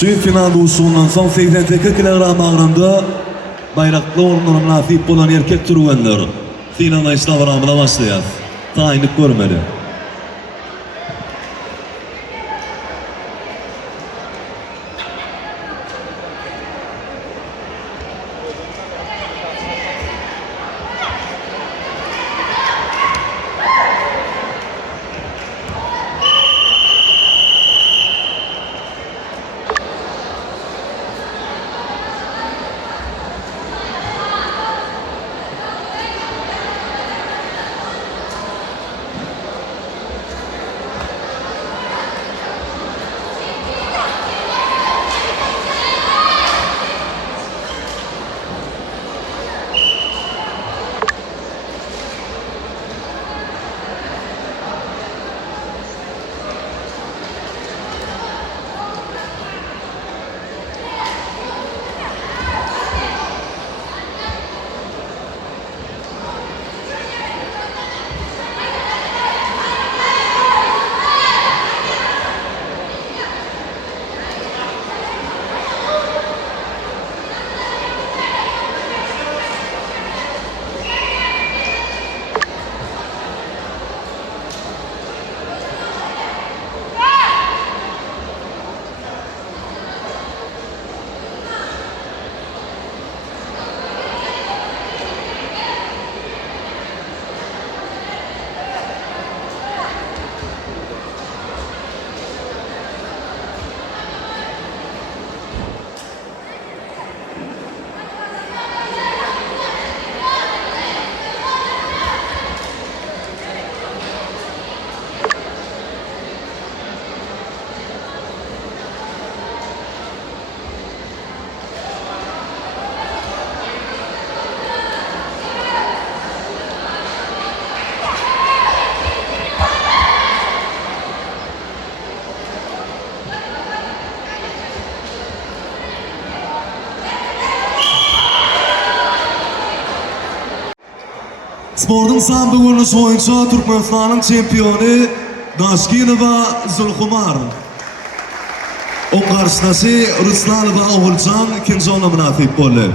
Şu finalde usulundan son 82 kilogram ağırlığında bayraklı oyunlara nasip olan erkek türüvenler final işlemlerine başlayar. Tayinlik görmedi. Sportun samimi görünüş oyuncu Türkmenistan'ın çempiyonu Daşkinova Zulxumar. O karşıdaşı Ruslanova Oğulcan ikinci ona münasip oldu.